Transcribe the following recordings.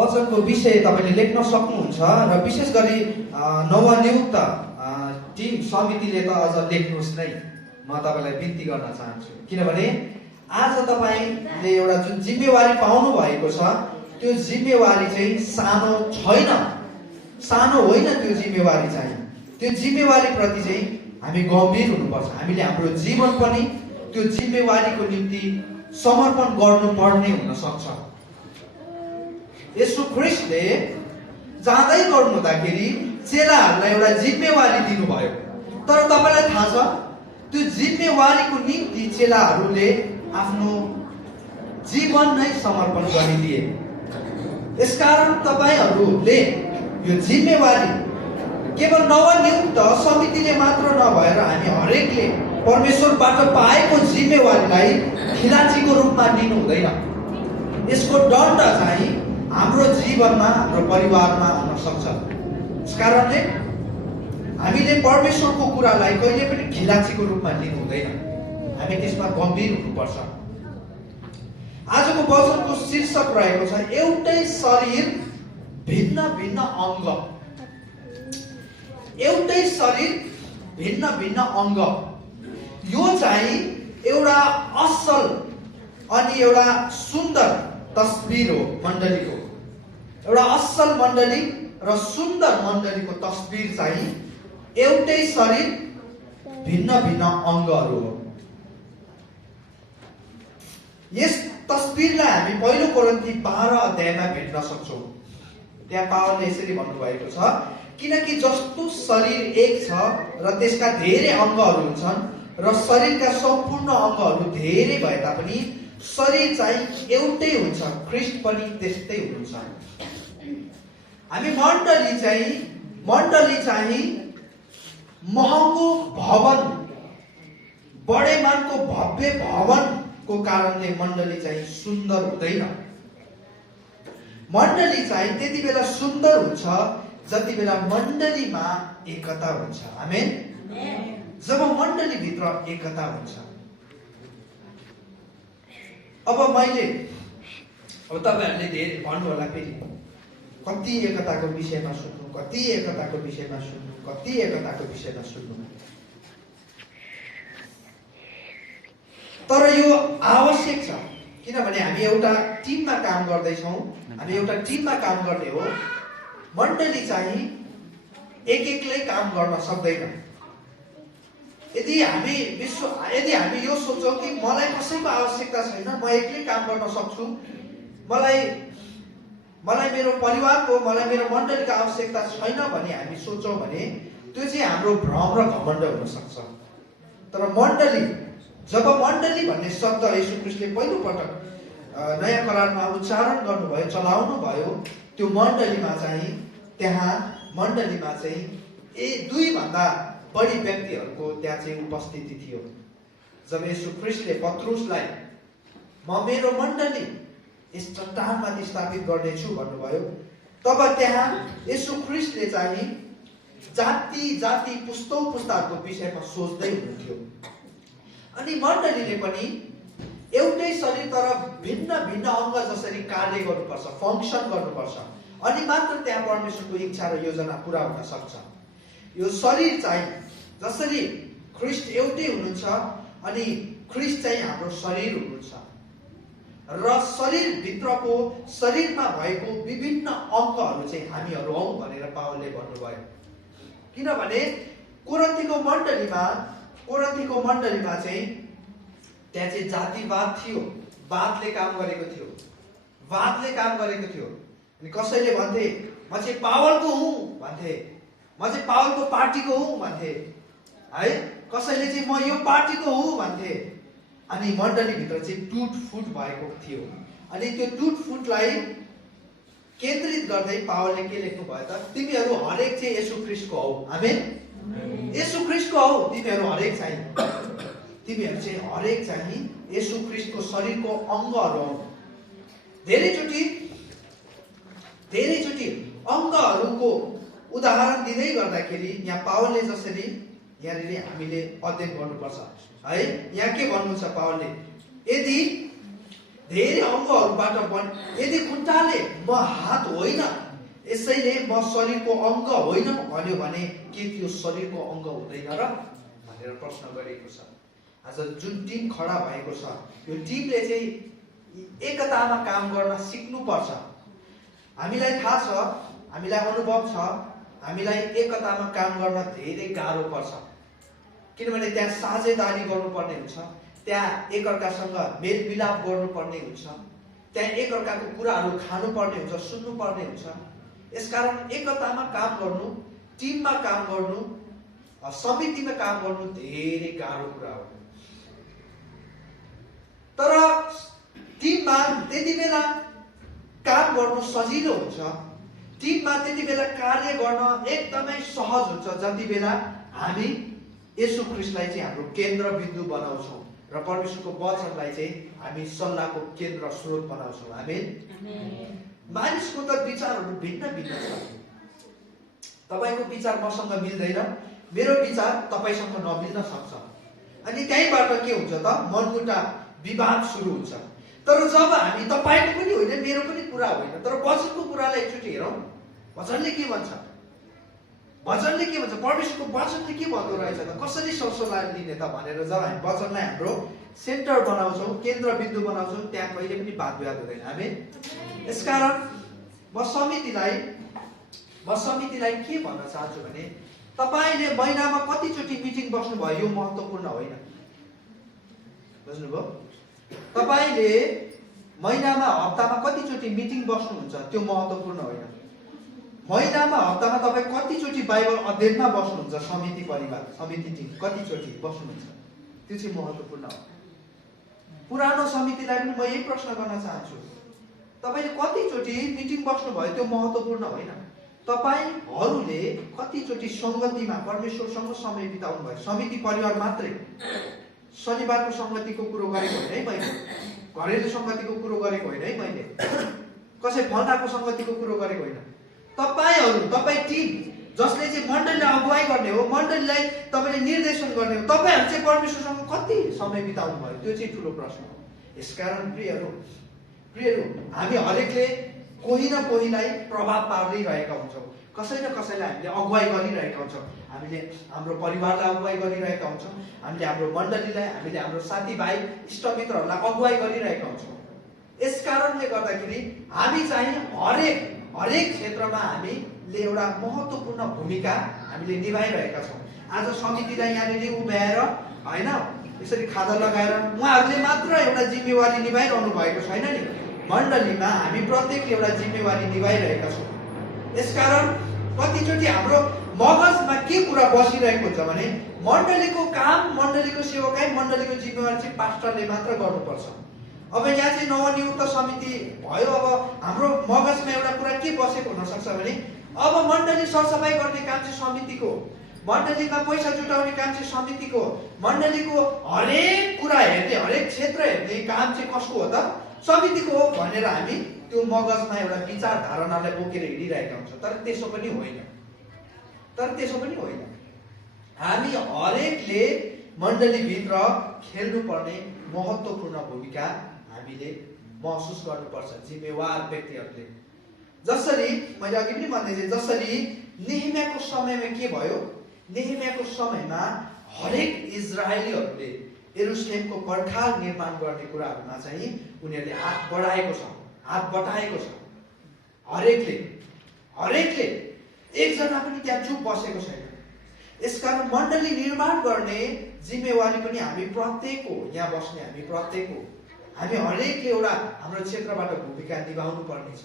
वचनको विषय तपाईले लेख्न सक्नुहुन्छ र विशेष गरी नवनियुक्त टिम समितिले त अझ लेख्नुहोस् नै म तपाईलाई बिन्ती गर्न चाहन्छु। किनभने आज तपाईले एउटा जुन जिम्मेवारी पाउनु भएको छ त्यो जिम्मेवारी चाहिँ सानो छैन, सानो होइन त्यो जिम्मेवारी चाहिँ। त्यो जिम्मेवारी प्रति चाहिँ हामी गम्भीर हुनुपर्छ। हामीले हाम्रो जीवन पनि त्यो जिम्मेवारीको निम्ति समर्पण गर्नुपर्ने हुन सक्छ। येशू ख्रीष्टले जाँदै गर्नुहुँदाखेरि चेलाहरूलाई एउटा जिम्मेवारी दिनुभयो। तर तपाईलाई थाहा छ त्यो जिम्मेवारीको निम्ति चेलाहरूले आफ्नो जीवन नै समर्पण गरिदिए। यसकारण तपाईहरूले यो जिम्मेवारी केवल नवनियुक्त समितिले मात्र नभएर हामी हरेकले परमेश्वरबाट पाएको जिम्मेवारीलाई खिलाचीको रूपमा लिनु हुँदैन। यसको दण्ड चाहिँ हाम्रो जीवनमा, हाम्रो परिवारमा हुन सक्छ। यसकारणले हामीले परमेश्वरको कुरालाई कहिले पनि खिलाचीको रूपमा लिनु हुँदैन। हामी त्यसमा गम्भीर हुनुपर्छ। आजको वचनको शीर्षक रहेको छ एउटै शरीर भिन्न भिन्न अङ्ग। एउटै शरीर भिन्न भिन्न अङ्ग, यो चाहिँ एउटा असल अनि एउटा सुन्दर तस्बिर हो मण्डलीको। एउटा असल मण्डली र सुन्दर मण्डलीको तस्बिर चाहिँ एउटै शरीर भिन्न भिन्न अङ्गहरू हो। यस तस्बिरलाई हामी पहिलो कोरिन्थी 12 अध्यायमा भेट्न सक्छौँ। त्यहाँ पावलले यसरी भन्नुभएको छ, किनकि जस्तो शरीर एक छ र त्यसका धेरै अङ्गहरू हुन्छन् र शरीरका सम्पूर्ण अङ्गहरू धेरै भए तापनि शरीर चाहिँ एउटै हुन्छ, ख्रीष्ट पनि त्यस्तै हुनुहुन्छ। हामी मण्डली चाहिँ महँगो भवन, बडेमानको भव्य भवनको कारणले मण्डली चाहिँ सुन्दर हुँदैन। मण्डली चाहिँ त्यति बेला सुन्दर हुन्छ जति बेला मण्डलीमा एकता हुन्छ। आमेन। जब मण्डली भित्र एकता हुन्छ। अब तपाईहरुले धेरै भन्नु होला, फेरि कति एकताको विषयमा सुन्नु, कति एकताको विषयमा सुन्नु, कति एकताको विषयमा सुन्नु। तर यो आवश्यक छ, किनभने हामी एउटा टिममा काम गर्दैछौँ। हामी एउटा टिममा काम गर्ने हो। मण्डली चाहिँ एक एक्लै काम गर्न सक्दैन। यदि हामी यो सोच्छौँ कि मलाई कसैको आवश्यकता छैन, म एक्लै काम गर्न सक्छु, मलाई मेरो परिवारको, मलाई मेरो मण्डलीको आवश्यकता छैन भने हामी सोच्छौँ भने त्यो चाहिँ हाम्रो भ्रम र घमण्ड हुन सक्छ। तर मण्डली, जब मण्डली भन्ने शब्द येशू ख्रीष्टले पहिलो पटक नयाँ करारमा उच्चारण गर्नुभयो, चलाउनु भयो, त्यो मण्डलीमा चाहिँ दुई भन्दा बढी व्यक्तिहरूको त्यहाँ चाहिँ उपस्थिति थियो। जब येशू ख्रीष्टले पत्रुसलाई म मेरो मण्डली यस चट्टानमाथि स्थापित गर्नेछु भन्नुभयो, तब त्यहाँ येशू ख्रीष्टले चाहिँ जाति जाति पुस्ताहरूको विषयमा सोच्दै हुनुहुन्थ्यो। अनि मण्डलीले पनि एउटै शरीर तर भिन्न भिन्न अङ्ग जसरी कार्य गर्नुपर्छ, फङ्सन गर्नुपर्छ, अनि मात्र त्यहाँ परमेश्वरको इच्छा र योजना पुरा हुन सक्छ। यो शरीर चाहिँ जसरी ख्रीष्ट एउटै हुनुहुन्छ अनि ख्रीष्ट चाहिँ हाम्रो शरीर हुनुहुन्छ र शरीरभित्रको शरीरमा भएको विभिन्न अङ्गहरू चाहिँ हामीहरू हौ भनेर पावलले भन्नुभयो। किनभने कोरिन्थीको मण्डलीमा चाहिँ त्यहाँ चाहिँ जातिवाद थियो, वादले काम गरेको थियो। अनि कसैले भन्थे म चाहिँ पावलको हुँ भन्थे, म चाहिँ पावलको पार्टीको हुँ भन्थे है, कसैले चाहिँ म यो पार्टीको हुँ भन्थे। अनि मण्डलीभित्र चाहिँ टुटफुट भएको थियो। अनि त्यो टुटफुटलाई केन्द्रित गर्दै पावलले के लेख्नु भयो त, तिमीहरू हरेक चाहिँ येशू ख्रीष्टको हौ। आमेन। येशू ख्रीष्टको हौ तिमीहरू हरेक चाहिँ येशू ख्रीष्टको शरीरको अङ्गहरू हौ। धेरैचोटि अङ्गहरूको उदाहरण दिँदै गर्दाखेरि यहाँ पावलले जसरी यहाँनिर हामीले अध्ययन गर्नुपर्छ है। यहाँ के भन्नुहुन्छ पावलले, यदि धेरै अङ्गहरूबाट यदि खुट्टाले म हात होइन यसैले म शरीरको अङ्ग होइन भन्यो भने के त्यो शरीरको अङ्ग हुँदैन र भनेर प्रश्न गरेको छ। आज जुन टिम खडा भएको छ यो टिमले चाहिँ एकतामा काम गर्न सिक्नुपर्छ। हामीलाई थाहा छ, हामीलाई अनुभव छ, हामीलाई एकतामा काम गर्न धेरै गाह्रो पर्छ, किनभने त्यहाँ साझेदारी गर्नुपर्ने हुन्छ, त्यहाँ एकअर्कासँग मेलमिलाप गर्नुपर्ने हुन्छ, त्यहाँ एकअर्काको कुराहरू खानुपर्ने हुन्छ, सुन्नुपर्ने हुन्छ। यसकारण एकतामा काम गर्नु, टिममा काम गर्नु, समितिमा काम गर्नु धेरै गाह्रो कुरा हो। तर टिममा त्यति बेला काम गर्नु सजिलो हुन्छ, टिममा त्यति बेला कार्य गर्न एकदमै सहज हुन्छ जति बेला हामी येशू ख्रीष्टलाई चाहिँ हाम्रो केन्द्रबिन्दु बनाउँछौँ र परमेश्वरको वचनलाई चाहिँ हामी सल्लाहको केन्द्र स्रोत बनाउँछौँ। आमेन। मानिसको त विचारहरू भिन्न भिन्न छ। तपाईको विचार मसँग मिल्दैन, मेरो विचार तपाईसँग नमिल्न सक्छ, अनि त्यहीबाट के हुन्छ त मनमुटाव, विवाद सुरु हुन्छ। तर जब हामी तपाईको पनि होइन मेरो पनि कुरा होइन, तर वचनको कुरालाई एकचोटि हेरौँ, वचनले के भन्छ, वचनले के भन्छ, परमेश्वरको वचनले के भन्दो रहेछ त, कसरी सल्लाह लिने त भनेर जब हामी वचनलाई हाम्रो सेन्टर बनाउँछौँ, केन्द्रबिन्दु बनाउँछौँ, त्यहाँ कहिले पनि वाद विवाद हुँदैन। आमेन। यसकारण म समितिलाई के भन्न चाहन्छु भने तपाईले महिनामा कतिचोटि मिटिङ बस्नुभयो यो महत्त्वपूर्ण होइन। बुझ्नुभयो? तपाईले महिनामा हप्तामा कतिचोटि मिटिङ बस्नुहुन्छ त्यो महत्त्वपूर्ण होइन। महिनामा हप्तामा तपाईँ कतिचोटि बाइबल अध्ययनमा बस्नुहुन्छ, समिति परिवार समिति टिम कतिचोटि बस्नुहुन्छ त्यो चाहिँ महत्त्वपूर्ण हो। पुरानो समितिलाई पनि म यही प्रश्न गर्न चाहन्छु, तपाईँले कतिचोटि मिटिङ बस्नुभयो त्यो महत्त्वपूर्ण होइन। तपाईँहरूले कतिचोटि सङ्गतिमा परमेश्वरसँग समय बिताउनु भयो। समिति परिवार मात्रै, शनिबारको सङ्गतिको कुरो गरेको होइन है मैले, घरेलु सङ्गतिको कुरो गरेको होइन है मैले, कसै फल्टाको सङ्गतिको कुरो गरेको होइन। तपाईँ टिम जसले चाहिँ मण्डलीलाई अगुवाई गर्ने हो, मण्डलीलाई तपाईँले निर्देशन गर्ने हो, तपाईँहरू चाहिँ परमेश्वरसँग कति समय बिताउनु भयो त्यो चाहिँ ठुलो प्रश्न हो। यसकारण प्रियहरू, हामी हरेकले कोही न कोहीलाई प्रभाव पार्दै रहेका हुन्छौँ, कसै न कसैलाई हामीले अगुवाई गरिरहेका हुन्छौँ। हामीले हाम्रो परिवारलाई अगुवाई गरिरहेका हुन्छौँ, हामीले हाम्रो मण्डलीलाई, हामीले हाम्रो साथीभाइ इष्टमित्रहरूलाई अगुवाई गरिरहेका हुन्छौँ। यस कारणले गर्दाखेरि हामी चाहिँ हरेक क्षेत्रमा हामीले एउटा महत्त्वपूर्ण भूमिका हामीले निभाइरहेका छौँ। आज समितिलाई यहाँनिर उभ्याएर होइन यसरी खादा लगाएर उहाँहरूले मात्र एउटा जिम्मेवारी निभाइरहनु भएको छैन नि, मण्डलीमा हामी प्रत्येकले एउटा जिम्मेवारी निभाइरहेका छौँ। यसकारण कतिचोटि हाम्रो मगजमा के कुरा बसिरहेको हुन्छ भने मण्डलीको काम, मण्डलीको सेवकाई, मण्डलीको जिम्मेवारी चाहिँ पास्टरले मात्र गर्नुपर्छ। अब यहाँ चाहिँ नवनियुक्त समिति भयो, अब हाम्रो मगजमा एउटा कुरा के बसेको हुनसक्छ भने अब मण्डली सरसफाइ गर्ने काम चाहिँ समितिको, मण्डलीमा पैसा जुटाउने काम चाहिँ समितिको, मण्डलीको हरेक कुरा हेर्ने, हरेक क्षेत्र हेर्ने काम चाहिँ कसको हो त, समितिको हो भनेर हामी त्यो मगजमा एउटा विचार धारणालाई बोकेर हिँडिरहेका हुन्छौँ। तर त्यसो पनि होइन। हामी हरेकले मण्डलीभित्र खेल्नुपर्ने महत्त्वपूर्ण भूमिका हामीले महसुस गर्नुपर्छ, जिम्मेवार व्यक्तिहरूले। जसरी मैले अघि पनि भन्दै थिएँ, जसरी नेहेमियाको समयमा के भयो, नेहेमियाको समयमा हरेक इजरायलीहरूले यरुशलेमको पर्खाल निर्माण गर्ने कुराहरूमा चाहिँ उनीहरूले हात बढाएको छ। हरेकले एकजना पनि त्यहाँ चुप बसेको छैन। यसकारण मण्डली निर्माण गर्ने जिम्मेवारी पनि हामी प्रत्येक हो, यहाँ बस्ने हामी प्रत्येक हो। हामी हरेकले एउटा हाम्रो क्षेत्रबाट भूमिका निभाउनु पर्ने छ।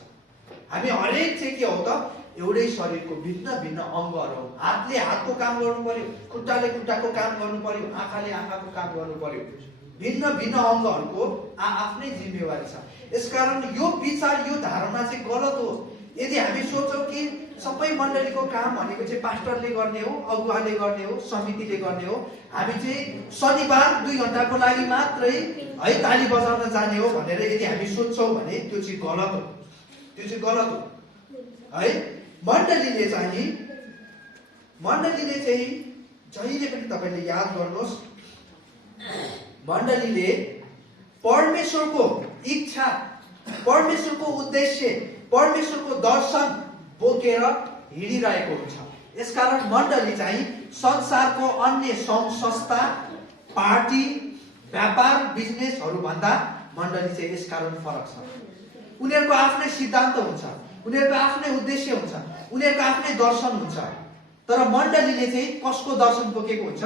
हामी हरेक चाहिँ के हो त, एउटै शरीरको भिन्न भिन्न अङ्गहरू हो। हातले हातको काम गर्नु पर्यो, खुट्टाले खुट्टाको काम गर्नु पर्यो, आँखाले आँखाको काम गर्नु पर्यो। भिन्न भिन्न अङ्गहरूको आफ्नै जिम्मेवारी छ। यसकारण यो विचार, यो धारणा चाहिँ गलत हो। यदि हामी सोच्छौँ कि सबै मण्डलीको काम भनेको चाहिँ पास्टरले गर्ने हो, अगुवाले गर्ने हो, समितिले गर्ने हो, हामी चाहिँ शनिबार 2 घन्टाको लागि मात्रै है ताली बजाउन जाने हो भनेर यदि हामी सोच्छौँ भने त्यो चाहिँ गलत हो है। मण्डलीले चाहिँ जहिले पनि तपाईँले याद गर्नुहोस्, मण्डलीले परमेश्वरको इच्छा, परमेश्वरको उद्देश्य, परमेश्वरको दर्शन बोकेर हिँडिरहेको हुन्छ। यसकारण मण्डली चाहिँ संसारको अन्य सङ्घ संस्था, पार्टी, व्यापार, बिजनेसहरू भन्दा मण्डली चाहिँ यसकारण फरक छ। उनीहरूको आफ्नै सिद्धान्त हुन्छ, उनीहरूको आफ्नै उद्देश्य हुन्छ, उनीहरूको आफ्नै दर्शन हुन्छ। तर मण्डलीले चाहिँ कसको दर्शन बोकेको हुन्छ?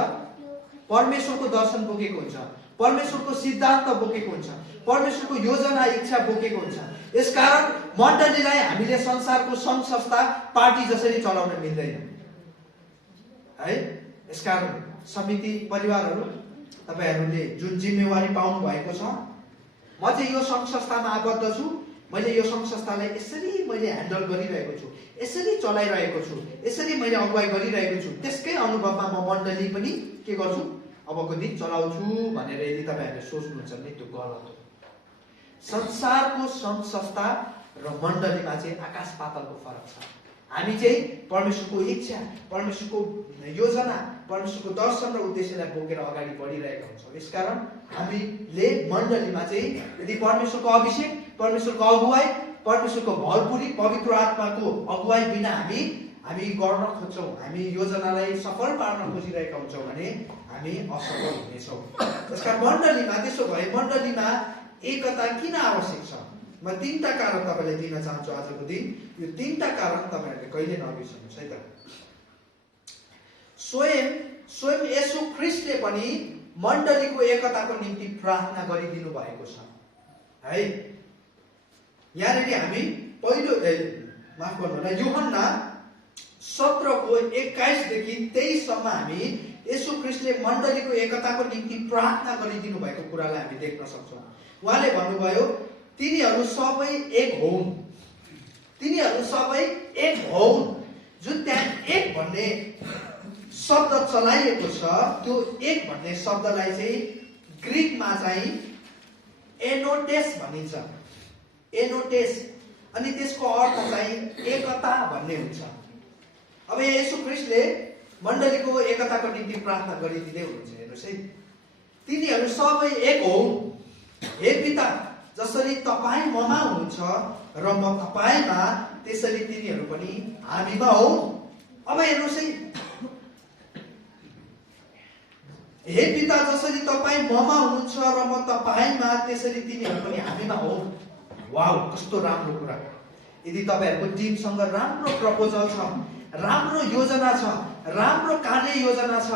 परमेश्वरको दर्शन बोकेको हुन्छ, परमेश्वरको सिद्धान्त बोकेको हुन्छ, परमेश्वरको योजना इच्छा बोकेको हुन्छ। यसकारण मण्डलीलाई हामीले संसारको सङ्घ संस्था, पार्टी जसरी चलाउन मिल्दैन है। यसकारण समिति, परिवारहरू, तपाईहरूले जुन जिम्मेवारी पाउनु भएको छ, म चाहिँ यो सङ्घ संस्थामा आबद्ध छु, मैले यो सङ्घ संस्थालाई यसरी मैले ह्यान्डल गरिरहेको छु, यसरी चलाइरहेको छु, यसरी मैले अगुवाई गरिरहेको छु, त्यसकै अनुभवमा म मण्डली पनि के गर्छु, अबको दिन चलाउँछु भनेर यदि तपाईँहरूले सोच्नुहुन्छ भने त्यो गलत हो। संसारको सङ्घ संस्था र मण्डलीमा चाहिँ आकाश पातालको फरक छ। हामी चाहिँ परमेश्वरको इच्छा, परमेश्वरको योजना, परमेश्वरको दर्शन र उद्देश्यलाई बोकेर अगाडि बढिरहेका हुन्छौँ। यसकारण हामीले मण्डलीमा चाहिँ यदि परमेश्वरको अभिषेक, परमेश्वरको अगुवाई, परमेश्वरको भरपुरी, पवित्र आत्माको अगुवाई बिना हामी गर्न खोज्छौँ, हामी योजनालाई सफल पार्न खोजिरहेका हुन्छौँ भने हामी असफल हुनेछौँ। त्यसकारण मण्डलीमा, त्यसो भए मण्डलीमा एकता किन आवश्यक छ? म 3टा कारण तपाईँलाई दिन चाहन्छु आजको दिन। यो 3टा कारण तपाईँहरूले कहिले नबिर्सनुहोस् है त। स्वयं येशू ख्रीष्टले पनि मण्डलीको एकताको निम्ति प्रार्थना गरिदिनु भएको छ है। यहाँनिर हामी पहिलो माफ गर्नु होला, यूहन्ना 17:21 देखि 23 सम्म हामी येशू ख्रीष्टले मण्डलीको एकताको निम्ति प्रार्थना गरिदिनु भएको कुरालाई हामी देख्न सक्छौँ। उहाँले भन्नुभयो, तिनीहरू सबै एक हुन्, तिनीहरू सबै एक हुन्। जुन त्यहाँ एक भन्ने शब्द चलाइएको छ, त्यो एक भन्ने शब्दलाई चाहिँ ग्रीकमा चाहिँ एनोटेस भनिन्छ, एनोटेस। अनि त्यसको अर्थ चाहिँ एकता भन्ने हुन्छ। अब येशू ख्रीष्टले मण्डलीको एकताको निम्ति प्रार्थना गरिदिँदै हुनुहुन्छ। हेर्नुहोस् है, तिनीहरू सबै एक हुन्, हे पिता, जसरी तपाईँ ममा हुनुहुन्छ र म तपाईँमा, त्यसरी तिनीहरू पनि हामीमा हुन्। अब हेर्नुहोस् है, हे पिता, जसरी तपाईँ ममा हुनुहुन्छ र म तपाईँमा, त्यसरी तिनीहरू पनि हामीमा हुन्। वाउ, कस्तो राम्रो कुरा। यदि तपाईँहरूको टिमसँग राम्रो प्रपोजल छ, राम्रो योजना छ, राम्रो कार्य योजना छ,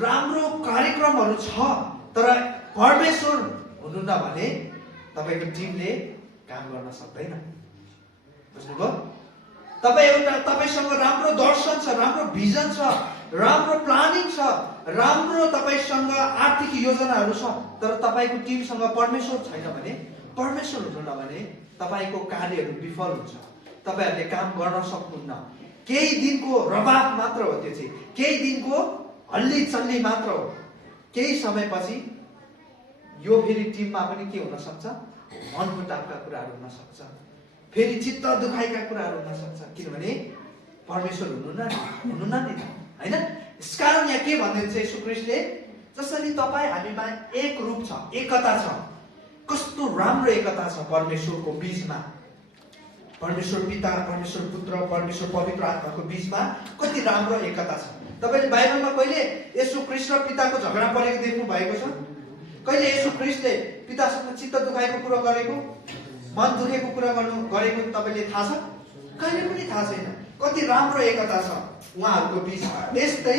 राम्रो कार्यक्रमहरू छ, तर परमेश्वर हुनुहुन्न भने तपाईँको टिमले काम गर्न सक्दैन। बुझ्नुभयो? तपाईँसँग राम्रो दर्शन छ, राम्रो भिजन छ, राम्रो प्लानिङ छ, राम्रो तपाईँसँग आर्थिक योजनाहरू छ, तर तपाईँको टिमसँग परमेश्वर छैन भने, परमेश्वर हुनुहुन्न भने तपाईँको कार्यहरू विफल हुन्छ, तपाईँहरूले काम गर्न सक्नुहुन्न। केही दिनको रवाफ मात्र हो, त्यो चाहिँ केही दिनको हल्ली चल्ली मात्र हो। केही समयपछि यो फेरि टिममा पनि के हुन सक्छ, मनमुटावका कुराहरू हुन सक्छ, फेरि चित्त दुखाइका कुराहरू हुन सक्छ, किनभने परमेश्वर हुनुहुन्न नि त, होइन? यसकारण यहाँ के भन्नुहुन्छ येशू ख्रीष्टले, जसरी तपाईँ हामीमा एक रूप छ, एकता छ। कस्तो राम्रो एकता छ परमेश्वरको बीचमा, परमेश्वर पिता, परमेश्वर पुत्र, परमेश्वर पवित्र आत्माको बीचमा कति राम्रो एकता छ। तपाईँले बाइबलमा कहिले येशू ख्रीष्ट र पिताको झगडा परेको देख्नु भएको छ? कहिले येशू ख्रीष्टले पितासँग चित्त दुखाएको कुरा गरेको, मन दुखेको कुरा गरेको तपाईँले थाहा छ? कहिले पनि थाहा छैन। कति राम्रो एकता छ उहाँहरूको बिचमा। त्यस्तै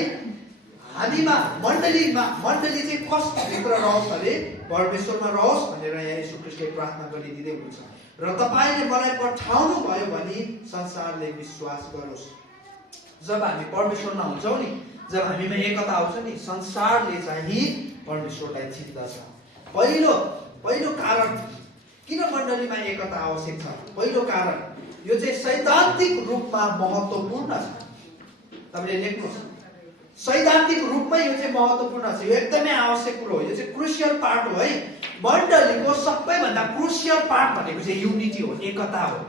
हामीमा, मण्डली चाहिँ कसभित्र रहोस् अरे, परमेश्वरमा रहोस् भनेर यहाँ येशू ख्रीष्टले प्रार्थना गरिदिँदै हुनुहुन्छ। र तपाईँले मलाई पठाउनु भयो भने संसारले विश्वास गरोस्। जब हामी परमेश्वरमा हुन्छौँ नि, जब हामीमा एकता आउँछ नि, संसारले चाहिँ परमेश्वरलाई चिन्दछ। पहिलो कारण किन मण्डलीमा एकता आवश्यक छ? पहिलो कारण यो चाहिँ सैद्धान्तिक रूपमा महत्त्वपूर्ण छ। तपाईँले लेख्नुहोस्, सैद्धान्तिक रूपमै यो चाहिँ महत्त्वपूर्ण छ, यो एकदमै आवश्यक कुरो हो, यो चाहिँ क्रुसियल पार्ट हो है। मण्डलीको सबैभन्दा क्रुसियल पार्ट भनेको चाहिँ युनिटी हो, एकता हो।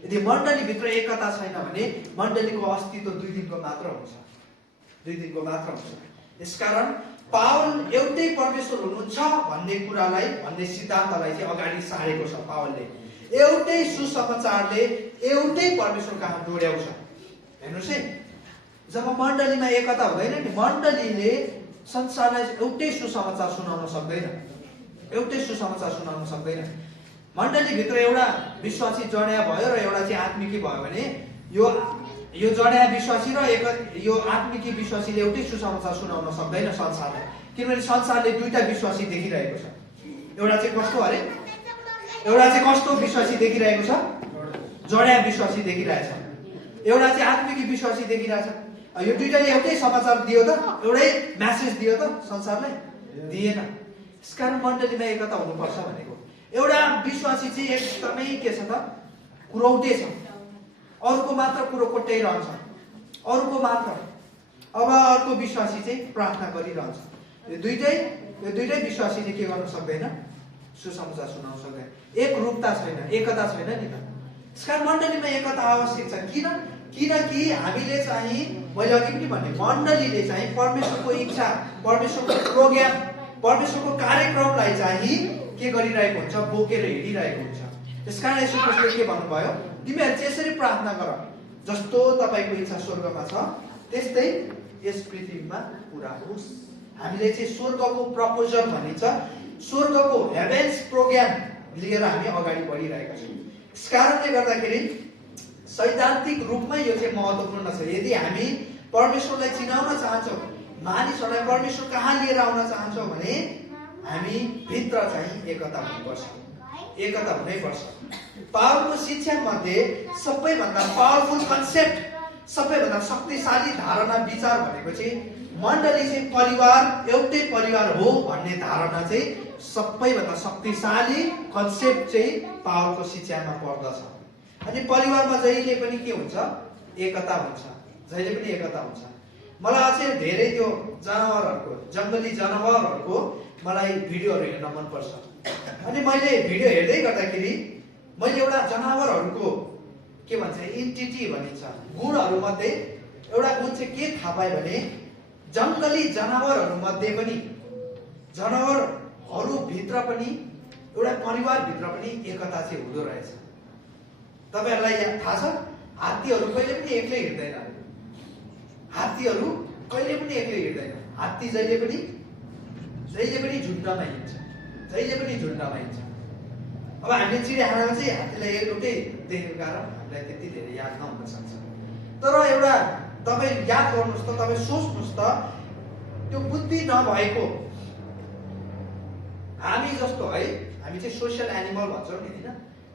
यदि मण्डलीभित्र एकता छैन भने मण्डलीको अस्तित्व 2 दिनको मात्र हुन्छ, 2 दिनको मात्र हुन्छ। यसकारण पावल एउटै परमेश्वर हुनुहुन्छ भन्ने सिद्धान्तलाई चाहिँ अगाडि सारेको छ पावलले। एउटै सुसमाचारले एउटै परमेश्वर कहाँ डोर्याउँछ। हेर्नुहोस् है, जब मण्डलीमा एकता हुँदैन नि, मण्डलीले संसारलाई एउटै सुसमाचार सुनाउन सक्दैन, एउटै सुसमाचार सुनाउन सक्दैन। मण्डलीभित्र एउटा विश्वासी जड्या भयो र एउटा चाहिँ आत्मिकी भयो भने यो जड्या विश्वासी र यो आत्मिकी विश्वासीले एउटै सुसमाचार सुनाउन सक्दैन संसारलाई। किनभने संसारले दुईटा विश्वासी देखिरहेको छ। एउटा चाहिँ कस्तो विश्वासी देखिरहेको छ? जड्या विश्वासी देखिरहेछ। एउटा चाहिँ आत्मिकी विश्वासी देखिरहेछ। यो दुईटाले एउटै समाचार दियो त, एउटै म्यासेज दियो त संसारलाई? दिएन। यसकारण मण्डलीमा एकता हुनुपर्छ भनेको। एउटा विश्वासी चाहिँ एकदमै के छ त, कुरौटे छ, अरूको मात्र कुरो कोट्याइरहन्छ, अरूको मात्र। अब अर्को विश्वासी चाहिँ प्रार्थना गरिरहन्छ। यो दुईटै विश्वासीले के गर्न सक्दैन? सुसमाचार सुनाउन सक्दैन। एक रूपता छैन, एकता छैन नि त। यसकारण मण्डलीमा एकता आवश्यक छ। किनकि हामीले चाहिँ, मैले अघि पनि भने, मण्डलीले चाहिँ परमेश्वरको इच्छा, परमेश्वरको प्रोग्राम, परमेश्वरको कार्यक्रमलाई चाहिँ के गरिरहेको हुन्छ? बोकेर हिँडिरहेको हुन्छ। त्यसकारण यसो ख्रिस्टले के भन्नुभयो? तिमीहरू चाहिँ यसरी प्रार्थना गर, जस्तो तपाईँको इच्छा स्वर्गमा छ त्यस्तै यस पृथ्वीमा पुरा होस्। हामीले चाहिँ स्वर्गको प्रपोजल भनिन्छ, स्वर्गको हेभेन्स प्रोग्राम लिएर हामी अगाडि बढिरहेका छौँ। यस कारणले गर्दाखेरि सैद्धान्तिक रूपमा यो चाहिँ महत्त्वपूर्ण छ। यदि हामी परमेश्वरलाई चिनाउन चाहन्छौँ, मानिसहरूलाई परमेश्वर कहाँ लिएर आउन चाहन्छौँ भने हामी भित्र चाहिँ एकता हुनुपर्छ, एकता हुनैपर्छ। पावलको शिक्षा मध्ये सबैभन्दा पावरफुल कन्सेप्ट, सबैभन्दा शक्तिशाली धारणा, विचार भनेको चाहिँ मण्डली चाहिँ परिवार, एउटै परिवार हो भन्ने धारणा चाहिँ सबैभन्दा शक्तिशाली कन्सेप्ट चाहिँ पावलको शिक्षामा पर्दछ। अनि परिवारमा जहिले पनि के हुन्छ? एकता हुन्छ, जहिले पनि एकता हुन्छ। मलाई अझै धेरै त्यो जनावरहरूको, जङ्गली जनावरहरूको मलाई भिडियोहरू हेर्न मनपर्छ। अनि मैले भिडियो हेर्दै गर्दाखेरि मैले एउटा जनावरहरूको के भन्छ, इन्टिटी भनिन्छ, गुणहरूमध्ये एउटा गुण चाहिँ के थाहा पाएँ भने जङ्गली जनावरहरूमध्ये पनि, जनावरहरूभित्र पनि, एउटा परिवारभित्र पनि एकता चाहिँ हुँदो रहेछ। तपाईँहरूलाई थाहा छ? हात्तीहरू कहिले पनि एक्लै हिँड्दैन। हात्तीहरू कहिले पनि एक्लै हिँड्दैन। हात्ती जहिले पनि झुन्डमा हिँड्छ, जहिले पनि झुन्डमा हिँड्छ। अब हामीले चिडियाखानामा चाहिँ हात्तीलाई एउटै देखेको कारण हामीलाई त्यति धेरै याद नहुन सक्छ। तर एउटा तपाईँ याद गर्नुहोस् त, तपाईँ सोच्नुहोस् त, त्यो बुद्धि नभएको हामी जस्तो है, हामी चाहिँ सोसियल एनिमल भन्छौँ नि, होइन?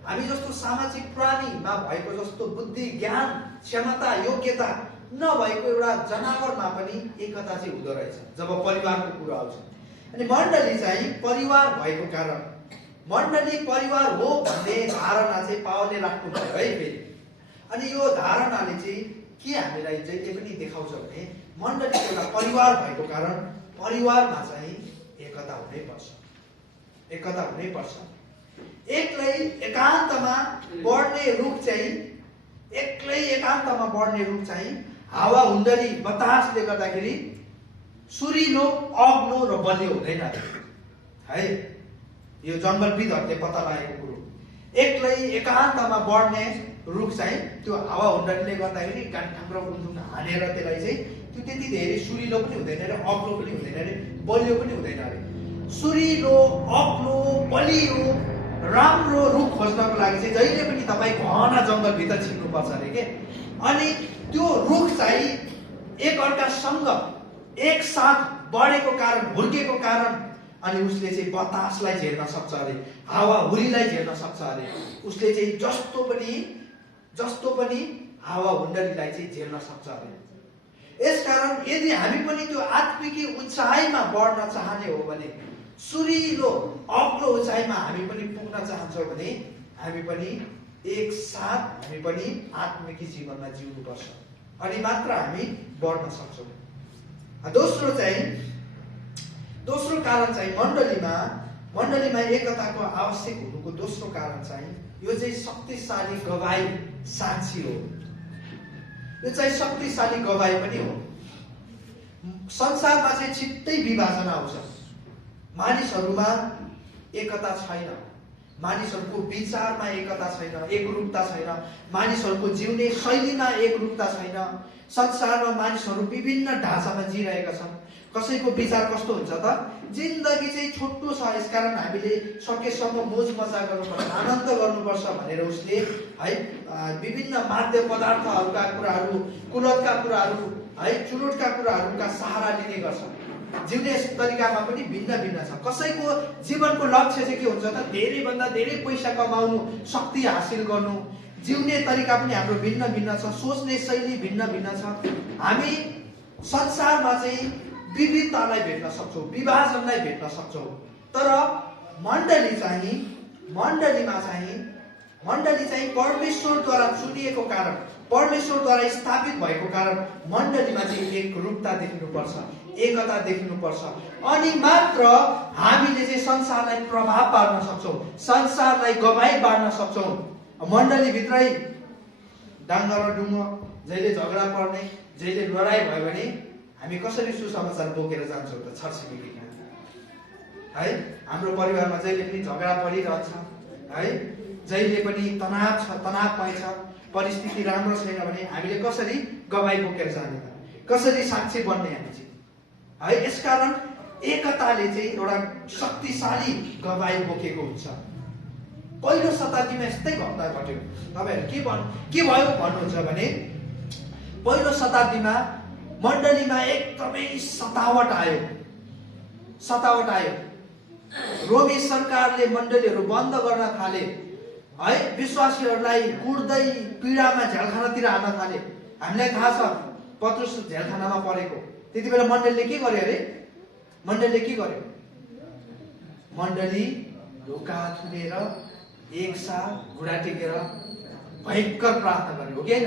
हामी जस्तो सामाजिक प्राणीमा भएको जस्तो बुद्धि, ज्ञान, क्षमता, योग्यता नभएको एउटा जनावरमा पनि एकता चाहिँ हुँदो रहेछ जब परिवारको कुरा आउँछ। अनि मण्डली चाहिँ परिवार भएको कारण, मण्डली परिवार हो भन्ने धारणा चाहिँ पावलले राख्नुभयो है फेरि। अनि यो धारणाले चाहिँ के हामीलाई जहिले पनि देखाउँछ भने मण्डली एउटा परिवार भएको कारण परिवारमा चाहिँ एकता हुनैपर्छ, एकता हुनैपर्छ। एक्लै एकान्तमा बढ्ने रुख चाहिँ, एक्लै एकान्तमा बढ्ने रुख चाहिँ हावा हुन्डरी बतासले गर्दाखेरि सुरिलो, अग्लो र बलियो हुँदैन है। यो जङ्गलविदहरूले पत्ता लागेको कुरो। एक्लै एकान्तमा बढ्ने रुख चाहिँ त्यो हावा हुन्डरीले गर्दाखेरि गान्ठाङ र गुन्थुङ हानेर त्यसलाई चाहिँ त्यो त्यति धेरै सुरिलो पनि हुँदैन अरे, अग्लो पनि हुँदैन अरे, बलियो पनि हुँदैन अरे। सुरिलो, अग्लो, बलियो, राम्रो रुख खोज्नको लागि चाहिँ जहिले पनि तपाईँ घना जङ्गलभित्र छिर्नुपर्छ अरे के। अनि त्यो रुख चाहिँ एकअर्कासँग एकसाथ बढेको कारण, हुर्केको कारण अनि उसले चाहिँ बतासलाई झेल्न सक्छ अरे, हावा हुरीलाई झेल्न सक्छ अरे। उसले चाहिँ जस्तो पनि हावा हुन्डरीलाई चाहिँ झेल्न सक्छ अरे। यसकारण यदि हामी पनि त्यो आत्मिकी उचाइमा बढ्न चाहने हो भने, सुरिलो अग्लो उचाइमा हामी पनि पुग्न चाहन्छौँ भने हामी पनि एकसाथ हामी पनि आत्मिकी जीवनमा जिउनुपर्छ, अनि मात्र हामी बढ्न सक्छौँ। दोस्रो कारण चाहिँ मण्डलीमा एकताको आवश्यक हुनुको दोस्रो कारण चाहिँ यो चाहिँ शक्तिशाली गवाई, साक्षी हो। यो चाहिँ शक्तिशाली गवाई पनि हो। संसारमा चाहिँ छिट्टै विभाजन आउँछ। मानिसहरूमा एकता छैन, मानिसहरूको विचारमा एकता छैन, एकरूपता छैन, मानिसहरूको जिउने शैलीमा एकरूपता छैन। संसारमा मानिसहरू विभिन्न ढाँचामा जिइरहेका छन्। कसैको विचार कस्तो हुन्छ त, जिन्दगी चाहिँ छोटो छ, यसकारण हामीले सकेसम्म मोज मजा गर्नुपर्छ, आनन्द गर्नुपर्छ भनेर उसले है विभिन्न माद्य पदार्थहरूका कुराहरू, कुलतका कुराहरू है चुरोटका कुराहरूका सहारा लिने गर्छ। जिउने तरिकामा पनि भिन्न भिन्न छ। कसैको जीवनको लक्ष्य चाहिँ के हुन्छ त, धेरैभन्दा धेरै पैसा कमाउनु, शक्ति हासिल गर्नु। जिउने तरिका पनि हाम्रो भिन्न भिन्न छ, सोच्ने शैली भिन्न भिन्न छ। हामी संसारमा चाहिँ विविधतालाई भेट्न सक्छौँ, विभाजनलाई भेट्न सक्छौँ। तर मण्डली चाहिँ परमेश्वरद्वारा चुनिएको कारण, परमेश्वरद्वारा स्थापित भएको कारण मण्डलीमा चाहिँ एकरूपता देख्नुपर्छ, एकता देख्नुपर्छ। अनि मात्र हामीले चाहिँ संसारलाई प्रभाव पार्न सक्छौँ, संसारलाई गवाई बाँड्न सक्छौँ। मण्डलीभित्रै डाङ्ग र डुङ्ग, जहिले झगडा पर्ने, जहिले लडाइँ भयो भने हामी कसरी सुसमाचार बोकेर जान्छौँ त छरछिमेकी है। हाम्रो परिवारमा जहिले पनि झगडा परिरहन्छ है, जहिले पनि तनाव छ, तनावमय छ, परिस्थिति राम्रो छैन भने हामीले कसरी गवाई बोकेर जाने त, कसरी साक्षी बन्ने हामी चाहिँ है। यसकारण एकताले चाहिँ एउटा शक्तिशाली गवाई बोकेको हुन्छ। पहिलो शताब्दीमा यस्तै घटना घट्यो। तपाईँहरू के भयो भन्नुहुन्छ भने, पहिलो शताब्दीमा मण्डलीमा एकदमै सतावट आयो। रोमी सरकारले मण्डलीहरू बन्द गर्न थाले है, विश्वासीहरूलाई कुट्दै पीडामा झ्यालखानातिर हाल्न थाले। हामीलाई थाहा छ पत्रुस झ्यालखानामा परेको। त्यति बेला मण्डलीले के गर्यो अरे? मण्डली ढोका थुनेर एकसाथ घुँडा टेकेर भयङ्कर प्रार्थना गर्यो, हो कि होइन?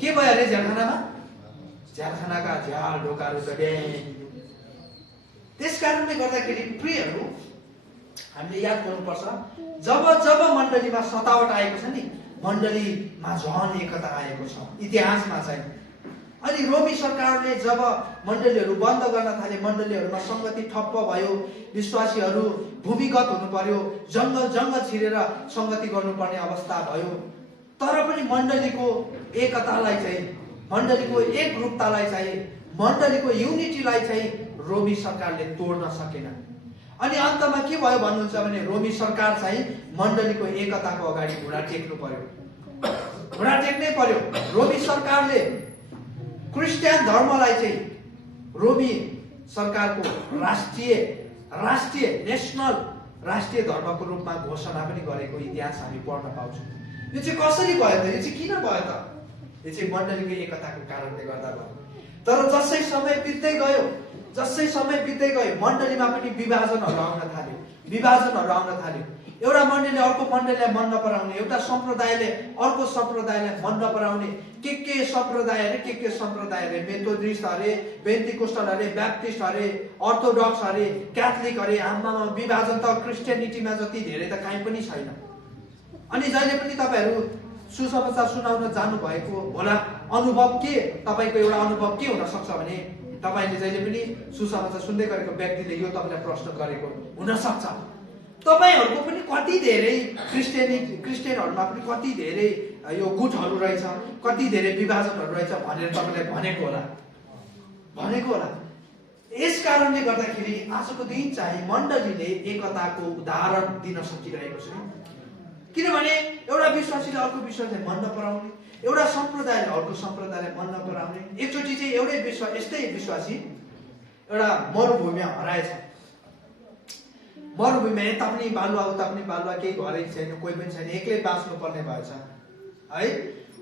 के भयो अरे झ्यालखानामा? झ्यालखानाका झ्याल ढोकाहरू डढे। त्यस कारणले गर्दाखेरि प्रियहरू, हामीले याद गर्नुपर्छ, जब मण्डलीमा सतावट आएको छ नि, मण्डलीमा झन एकता आएको छ इतिहासमा चाहिँ। अनि रोमी सरकारले जब मण्डलीहरू बन्द गर्न थाले, मण्डलीहरूमा सङ्गति ठप्प भयो, विश्वासीहरू भूमिगत हुनु पर्यो, जङ्गल छिरेर सङ्गति गर्नुपर्ने अवस्था भयो। तर पनि मण्डलीको एकतालाई चाहिँ, मण्डलीको एकरूपतालाई चाहिँ, मण्डलीको युनिटीलाई चाहिँ रोमी सरकारले तोड्न सकेन। अनि अन्तमा के भयो भन्नुहुन्छ भने, रोमी सरकार चाहिँ मण्डलीको एकताको अगाडि घुँडा टेक्नु पर्यो, घुँडा टेक्नै पर्यो। रोमी सरकारले क्रिस्चियन धर्मलाई चाहिँ रोमी सरकारको राष्ट्रिय धर्मको रूपमा घोषणा पनि गरेको इतिहास हामी पढ्न पाउँछौँ। यो चाहिँ कसरी भयो त? यो चाहिँ किन भयो त? यो चाहिँ मण्डलीको एकताको कारणले गर्दा भयो। तर जसै समय बित्दै गयो मण्डलीमा पनि विभाजनहरू आउन थाल्यो। एउटा मण्डलीले अर्को मण्डलीलाई मन नपराउने, एउटा सम्प्रदायले अर्को सम्प्रदायलाई मन नपराउने, के सम्प्रदायले मेथोडिस्ट अरे, पेन्टिकोस्टल अरे, ब्याप्टिस्ट अरे, अर्थोडक्स अरे, क्याथोलिक अरे, आमामा विभाजन त क्रिस्चियनिटीमा जति धेरै त काहीँ पनि छैन। अनि जहिले पनि तपाईँहरू सुसमाचार सुनाउन जानुभएको होला, अनुभव के, तपाईँको एउटा अनुभव के हुन सक्छ भने, तपाईँले जहिले पनि सुसमाचार सुन्दै गरेको व्यक्तिले यो तपाईँलाई प्रश्न गरेको हुन सक्छ, तपाईँहरूको पनि कति धेरै क्रिस्चियनहरूमा पनि कति धेरै यो गुटहरू रहेछ, कति धेरै विभाजनहरू रहेछ भनेर तपाईँलाई भनेको होला। यस कारणले गर्दाखेरि आजको दिन चाहिँ मण्डलीले एकताको उदाहरण दिन सकिरहेको छ। किनभने एउटा विश्वासीले अर्को विश्वासीलाई मन नपराउने, एउटा सम्प्रदायले अर्को सम्प्रदायलाई मन नपराउने। एकचोटि चाहिँ यस्तै विश्वासी एउटा मरुभूमिमा हराएछ। मरुभूमिमा यता पनि बालुवा केही घरै छैन, कोही पनि छैन, एक्लै बाँच्नु पर्ने भएछ है।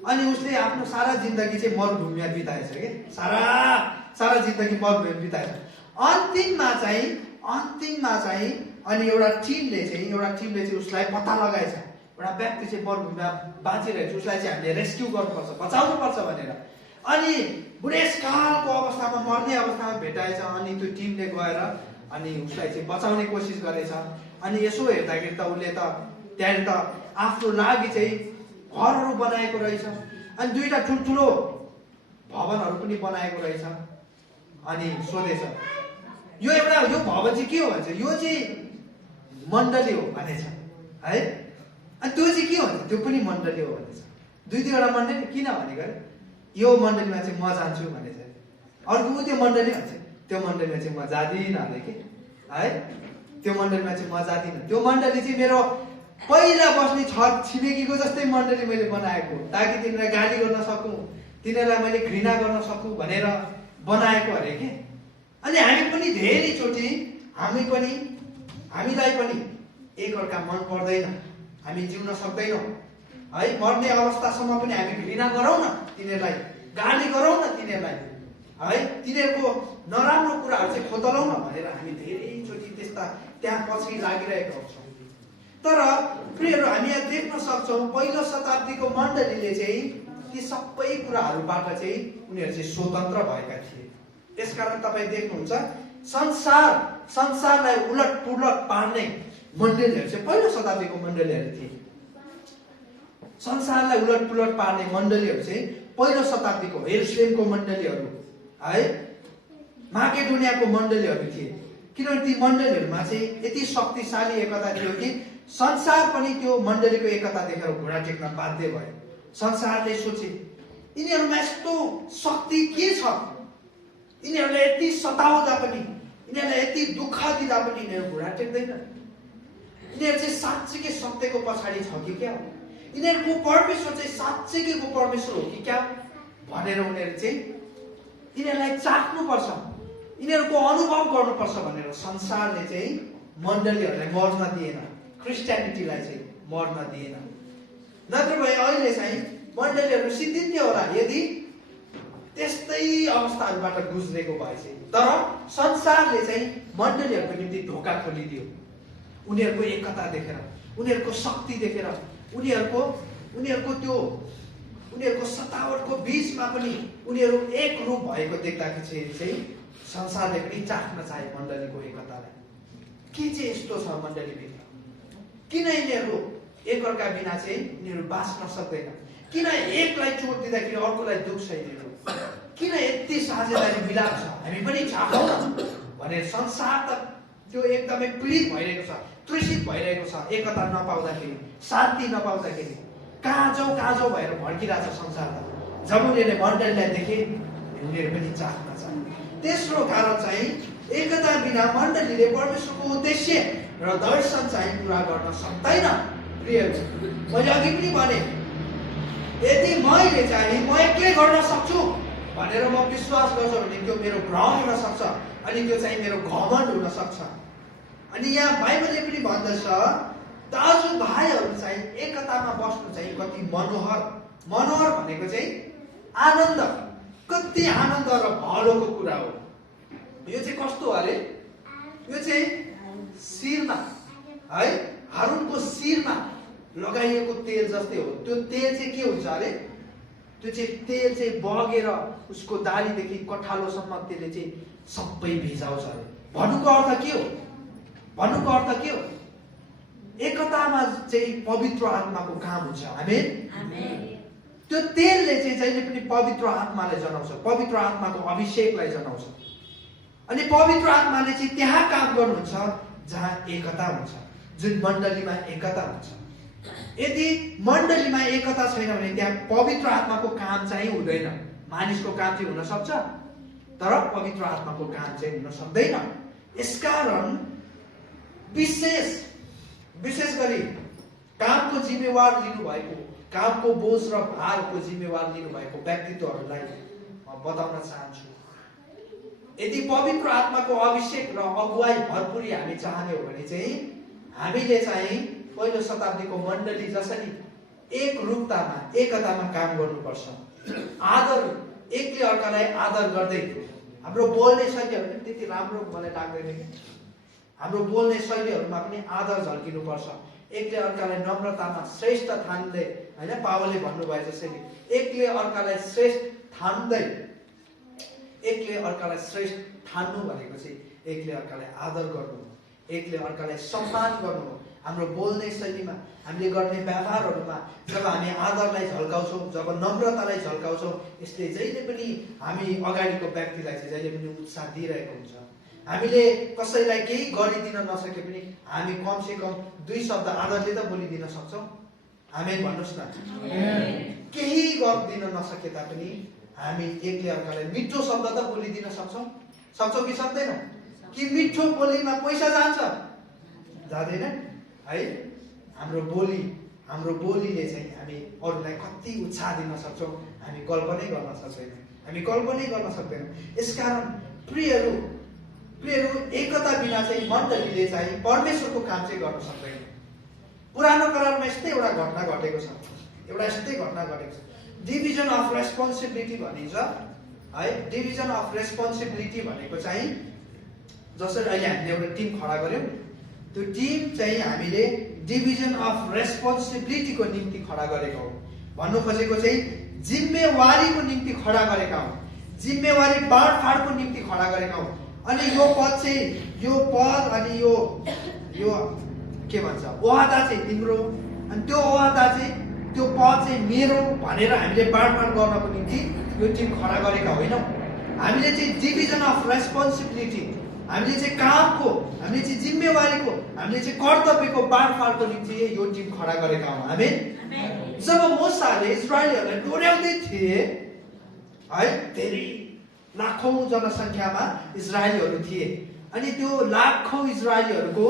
अनि उसले आफ्नो सारा जिन्दगी चाहिँ मरुभूमिमा बिताएछ कि सारा जिन्दगी मरुभूमिमा बिताएछ। अन्तिममा चाहिँ अनि एउटा टिमले चाहिँ उसलाई पत्ता लगाएछ, एउटा व्यक्ति चाहिँ मरुभूमिमा बाँचिरहेछ, उसलाई चाहिँ हामीले रेस्क्यु गर्नुपर्छ, बचाउनुपर्छ भनेर। अनि बुढेसकालको अवस्थामा, मर्ने अवस्थामा भेटाएछ। अनि त्यो टिमले गएर अनि उसलाई चाहिँ बचाउने कोसिस गरेछ। अनि यसो हेर्दाखेरि त उसले त त्यहाँनिर त आफ्नो लागि चाहिँ घरहरू बनाएको रहेछ, अनि दुईवटा ठुल्ठुलो भवनहरू पनि बनाएको रहेछ। अनि सोधेछ यो एउटा यो भवन चाहिँ के हो भन्छ, यो चाहिँ मण्डली हो भनेछ है। अनि त्यो चाहिँ के भन्छ, त्यो पनि मण्डली हो भनेछ। दुईवटा मण्डली किन भनेको अरे, यो मण्डलीमा चाहिँ म जान्छु भनेछ। अर्को त्यो मण्डली भन्छ, त्यो मण्डलीमा चाहिँ म जाँदिनँ अरे कि है, त्यो मण्डलीमा चाहिँ म जाँदिनँ। त्यो मण्डली चाहिँ मेरो पहिला बस्ने छर छिमेकीको जस्तै मण्डली मैले बनाएको, ताकि तिनीहरूलाई गाली गर्न सकौँ, तिनीहरूलाई मैले घृणा गर्न सकौँ भनेर बनाएको अरे कि। अनि हामी पनि धेरैचोटि हामीलाई पनि एकअर्का मन पर्दैन, हामी जिउन सक्दैनौँ है। मर्ने अवस्थासम्म पनि हामी घृणा गरौँ न तिनीहरूलाई, गाली गरौँ न तिनीहरूलाई है, तिनीहरूको नराम्रो कुराहरू चाहिँ खोतलौँ न भनेर हामी धेरैचोटि त्यस्ता त्यहाँ पछि लागिरहेका हुन्छौँ। तर प्रियहरू, हामी यहाँ देख्न सक्छौँ पहिलो शताब्दीको मण्डलीले चाहिँ ती सबै कुराहरूबाट चाहिँ उनीहरू चाहिँ स्वतन्त्र भएका थिए। त्यसकारण तपाईँ देख्नुहुन्छ संसारलाई उलट पुलट पार्ने मण्डलीहरू चाहिँ पहिलो शताब्दीको मण्डलीहरू थिए। संसारलाई उलट पुलट पार्ने मण्डलीहरू चाहिँ पहिलो शताब्दीको यरुशलेमको मण्डलीहरू है, माकेडोनियाको मण्डलीहरू थिए। किनभने ती मण्डलीहरूमा चाहिँ यति शक्तिशाली एकता थियो कि संसार पनि त्यो मण्डलीको एकता देखेर घुँडा टेक्न बाध्य भयो। संसारले सोचे यिनीहरूमा यस्तो शक्ति के छ, यिनीहरूले यति सताउँदा पनि, यिनीहरूलाई यति दुःख दिँदा पनि यिनीहरू घुँडा टेक्दैन। यिनीहरू चाहिँ साँच्चीकै सत्यको पछाडि छ कि क्या हो, यिनीहरूको परमेश्वर चाहिँ साँच्चीकैको परमेश्वर हो कि क्या भनेर उनीहरू चाहिँ यिनीहरूलाई चाख्नुपर्छ, यिनीहरूको अनुभव गर्नुपर्छ भनेर संसारले चाहिँ मण्डलीहरूलाई मर्न दिएन, क्रिस्टियानिटीलाई चाहिँ मर्न दिएन। नत्र भए अहिले चाहिँ मण्डलीहरू सिद्धिन्थ्यो होला यदि त्यस्तै अवस्थाहरूबाट गुज्रेको भए चाहिँ। तर संसारले चाहिँ मण्डलीहरूको निम्ति ढोका खोलिदियो, उनीहरूको एकता देखेर, उनीहरूको शक्ति देखेर, उनीहरूको सतावटको बीचमा पनि उनीहरू एक रूप भएको देख्दाखेरि चाहिँ संसारले पनि चाख्न चाहे मण्डलीको एकतालाई। के चाहिँ यस्तो छ मण्डलीभित्र, किन यिनीहरू एकअर्का बिना चाहिँ यिनीहरू बाँच्न सक्दैन, किन एकलाई चोट दिँदाखेरि अर्कोलाई दुख्छ यिनीहरू, किन यति साझेदारी मिलाप छ, हामी पनि चाहौँ न भनेर संसार त त्यो एकदमै पीडित भइरहेको छ, तृषित भइरहेको छ। एकता नपाउँदाखेरि, शान्ति नपाउँदाखेरि काँचो भएर भड्किरहेको छ संसार त। जब उनीहरूले मण्डलीलाई देखे उनीहरू पनि चाख्न चाहे। तेस्रो कारण चाहिँ एकता बिना मण्डलीले परमेश्वरको उद्देश्य र दर्शन चाहिँ पुरा गर्न सक्दैन। प्रियहरू, मैले अघि पनि भने यदि मैले चाहिँ म एक्लै गर्न सक्छु भनेर म विश्वास गर्छु भने त्यो मेरो भ्रम हुन सक्छ, अनि त्यो चाहिँ मेरो घमण्ड हुन सक्छ। अनि यहाँ बाइबलले पनि भन्दछ दाजुभाइहरू चाहिँ एकतामा बस्नु चाहिँ कति मनोहर भनेको चाहिँ आनन्द, कति आनन्द र भलोको कुरा हो। यो चाहिँ कस्तो अरे, यो चाहिँ शिरमा है, हारूनको शिरमा लगाइएको तेल जस्तै हो। त्यो तेल चाहिँ के हुन्छ अरे, त्यो चाहिँ तेल चाहिँ बगेर उसको दाढीदेखि कठालोसम्म त्यसले चाहिँ सबै भिजाउँछ अरे। भन्नुको अर्थ के हो, एकतामा चाहिँ पवित्र आत्माको काम हुन्छ। आमेन। त्यो तेलले चाहिँ जहिले पनि पवित्र आत्मालाई जनाउँछ, पवित्र आत्माको अभिषेकलाई जनाउँछ। अनि पवित्र आत्माले चाहिँ त्यहाँ काम गर्नुहुन्छ जहाँ एकता हुन्छ, जुन मण्डलीमा एकता हुन्छ। यदि मण्डलीमा एकता छैन भने त्यहाँ पवित्र आत्माको काम चाहिँ हुँदैन। मानिसको काम चाहिँ हुन सक्छ तर पवित्र आत्माको काम चाहिँ हुन सक्दैन। यसकारण विशेष गरी कामको जिम्मेवार लिनुभएको, कामको बोझ र भारको जिम्मेवार लिनुभएको व्यक्तित्वहरूलाई म बताउन चाहन्छु, यदि पवित्र आत्माको अभिषेक र अगुवाई भरपुरी हामी चाहने हो भने चाहिँ हामीले चाहिँ पहिलो शताब्दीको मण्डली जसरी एक रूपतामा एकतामा काम गर्नुपर्छ। आदर, एकले अर्कालाई आदर गर्दै, हाम्रो बोल्ने शैलीहरू पनि त्यति राम्रो मलाई लाग्दैन कि हाम्रो बोल्ने शैलीहरूमा पनि आदर झल्किनुपर्छ। एकले अर्कालाई नम्रतामा श्रेष्ठ ठान्दै, होइन, पावलले भन्नुभयो जसरी एकले अर्कालाई श्रेष्ठ ठान्दै, एकले अर्कालाई श्रेष्ठ ठान्नु भनेको चाहिँ एकले अर्कालाई आदर गर्नु, एकले अर्कालाई सम्मान गर्नु। हाम्रो बोल्ने शैलीमा, हामीले गर्ने व्यवहारहरूमा जब हामी आदरलाई झल्काउँछौँ, जब नम्रतालाई झल्काउँछौँ, यसले जहिले पनि हामी अगाडिको व्यक्तिलाई चाहिँ जहिले पनि उत्साह दिइरहेको हुन्छ। हामीले कसैलाई केही गरिदिन नसके पनि हामी कमसे कम 2 शब्द आदरले त बोलिदिन सक्छौँ। आमेन भन्नुहोस् न। केही गरिदिन नसके तापनि हामी एकले अर्कालाई मिठो शब्द त बोलिदिन सक्छौँ कि सक्दैनौँ? कि मिठो बोलीमा पैसा जान्छ? जाँदैन है। हाम्रो बोलीले चाहिँ हामी अरूलाई कति उत्साह दिन सक्छौँ हामी कल्पनै गर्न सक्दैनौँ। यसकारण प्रियहरू, एकता बिना चाहिँ मण्डलीले चाहिँ परमेश्वरको काम चाहिँ गर्न सक्दैन। पुरानो करारमा यस्तै एउटा घटना घटेको छ। डिभिजन अफ रेस्पोन्सिबिलिटी भनिन्छ है। डिभिजन अफ रेस्पोन्सिबिलिटी भनेको चाहिँ जसरी अहिले हामीले एउटा टिम खडा गर्यौँ, त्यो टिम चाहिँ हामीले डिभिजन अफ रेस्पोन्सिबिलिटीको निम्ति खडा गरेका हौँ। भन्नु खोजेको चाहिँ जिम्मेवारीको निम्ति खडा गरेका हौँ, जिम्मेवारी बाँडफाँडको निम्ति खडा गरेका हौँ। अनि यो पद अनि यो के भन्छ ओहदा चाहिँ तिम्रो, अनि त्यो ओहदा चाहिँ त्यो पद चाहिँ मेरो भनेर हामीले बाँडफाँड गर्नको निम्ति यो टिम खडा गरेका होइनौँ। हामीले चाहिँ डिभिजन अफ रेस्पोन्सिबिलिटी, हामीले चाहिँ कामको, हामीले चाहिँ जिम्मेवारीको, हामीले चाहिँ कर्तव्यको बाँडफाँडको निम्ति यो टिम खडा गरेका हौँ। आमेन। जब मोसाले इजरायलीहरूलाई डोर्याउँदै थिए है, धेरै लाखौं जनसङ्ख्यामा इजरायलीहरू थिए, अनि त्यो लाखौं इजरायलीहरूको